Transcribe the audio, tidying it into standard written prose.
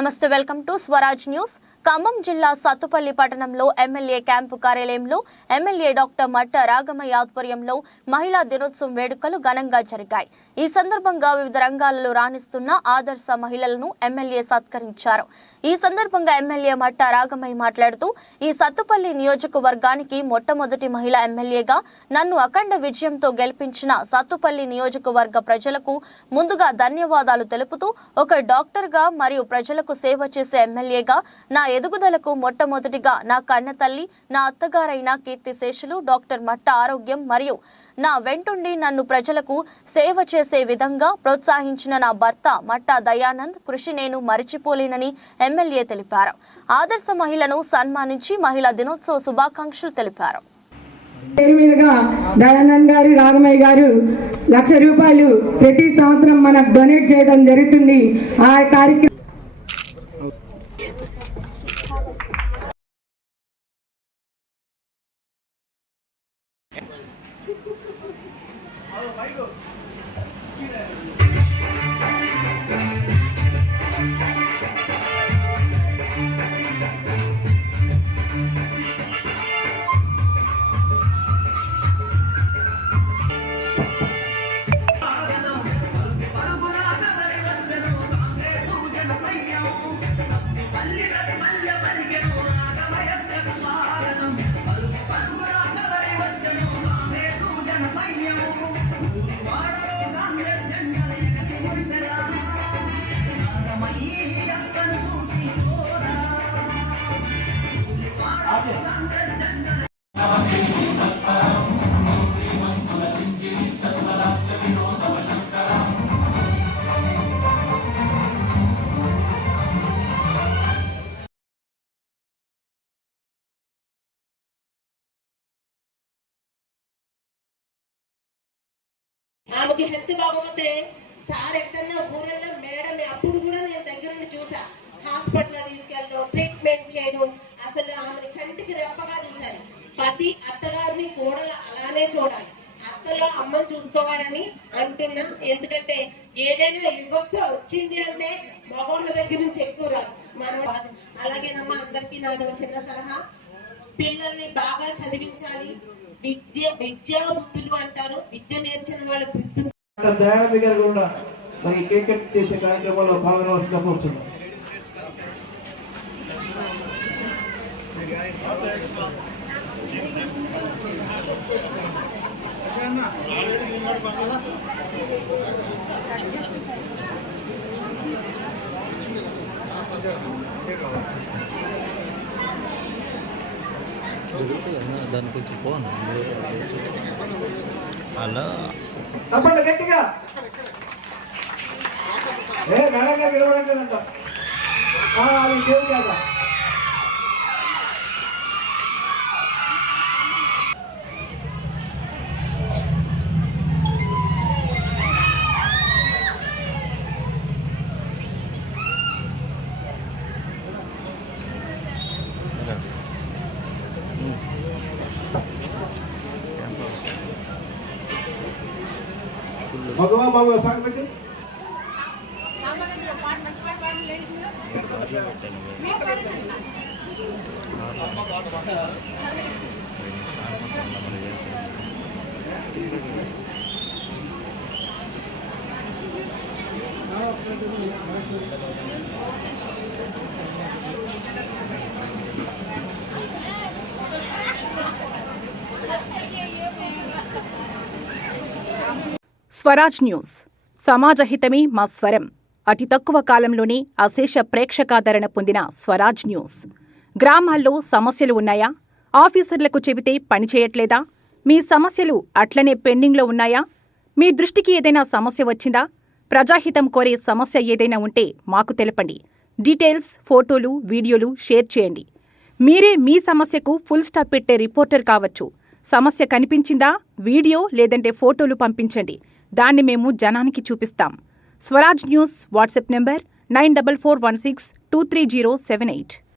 నమస్తే, welcome to Swaraj news. Khammam జిల్లా సత్తుపల్లి పట్టణంలో ఎమ్మెల్యే క్యాంపు కార్యాలయంలో ఎమ్మెల్యే డాక్టర్ మట్ట రాగమయ్య ఆధ్వర్యంలో మహిళా దినోత్సవం వేడుకలు ఘనంగా జరిగాయి. ఈ సందర్భంగా వివిధ రంగాలలో రాణిస్తున్న ఆదర్శ మహిళలను ఎమ్మెల్యే సత్కరించారు. ఈ సందర్భంగా ఎమ్మెల్యే మట్ట రాగమయ్య మాట్లాడుతూ, ఈ సత్తుపల్లి నియోజకవర్గానికి మొట్టమొదటి మహిళా ఎమ్మెల్యేగా నన్ను అఖండ విజయంతో గెలిపించిన సత్తుపల్లి నియోజకవర్గ ప్రజలకు ముందుగా ధన్యవాదాలు తెలుపుతూ, ఒక డాక్టర్గా మరియు ప్రజలకు సేవ చేసే ఎమ్మెల్యేగా నా ఎదుగుదలకు మొట్టమొదటిగా నా కన్న తల్లి, నా అత్తగారైన కీర్తిశేషులు డాక్టర్ మట్ట ఆరోగ్యం మరియు నా వెంటుండి నన్ను ప్రజలకు సేవ చేసే విధంగా ప్రోత్సహించిన నా భర్త మట్ట దయానంద్ కృషి నేను మరిచిపోలేనని ఎమ్మెల్యే తెలిపారు. ఆదర్శ మహిళను సన్మానించి మహిళా దినోత్సవ శుభాకాంక్షలు తెలిపారు. పేరు మీదుగా దయానంద్ గారు, రాగమయ్య గారు ₹1,00,000 ప్రతి సంవత్సరం మనకు డొనేట్ చేయడం జరుగుతుంది. ఆ కార్యక్రమం ఆమెకి హెల్త్ బాగోతే సార్ ఎక్కడన్నా ఊరల్లో మేడం అప్పుడు కూడా నేను దగ్గర నుండి చూసా. హాస్పిటల్ తీసుకెళ్ళడం, ట్రీట్మెంట్ చేయడం, అసలు ఆమెని కంటికి రెప్పగా చూశారు. ప్రతి అత్తగారిని కూడా అలానే చూడాలి. అత్తలో అమ్మని చూసుకోవాలని అంటున్నా. ఎందుకంటే ఏదైనా వివక్ష వచ్చింది అంటే మగోళ్ళ దగ్గర నుంచి ఎక్కువ రాదు. మనం అలాగేనమ్మా, అందరికీ నాదో చిన్న సలహా, పిల్లల్ని బాగా చదివించాలి. విద్యా బుద్ధులు అంటారు, విద్య నేర్చిన వాళ్ళ బుద్ధులు. దయానంద్ గారు కూడా మరి కేక్ కట్ చేసే కార్యక్రమంలో పాల్గొనవలసిందిగా కోరుతున్నాం. దాని కొంచెం పోను అలా తప్పండి గట్టిగా. మేడం గారు నిలబడట్లేదంట. అది దేవుడు కదా. మగవా సాగు పెట్టి స్వరాజ్ న్యూస్, సమాజహితమే మా స్వరం. అతి తక్కువ కాలంలోనే అశేష ప్రేక్షకాదరణ పొందిన స్వరాజ్ న్యూస్. గ్రామాల్లో సమస్యలు ఉన్నాయా? ఆఫీసర్లకు చెబితే పనిచేయట్లేదా? మీ సమస్యలు అట్లనే పెండింగ్లో ఉన్నాయా? మీ దృష్టికి ఏదైనా సమస్య వచ్చిందా? ప్రజాహితం కోరే సమస్య ఏదైనా ఉంటే మాకు తెలపండి. డీటెయిల్స్, ఫోటోలు, వీడియోలు షేర్ చేయండి. మీరే మీ సమస్యకు ఫుల్ స్టాప్ పెట్టే రిపోర్టర్ కావచ్చు. సమస్య కనిపించిందా? వీడియో లేదంటే ఫోటోలు పంపించండి. దాన్ని మేము జనానికి చూపిస్తాం. Swaraj news WhatsApp number 9441623078.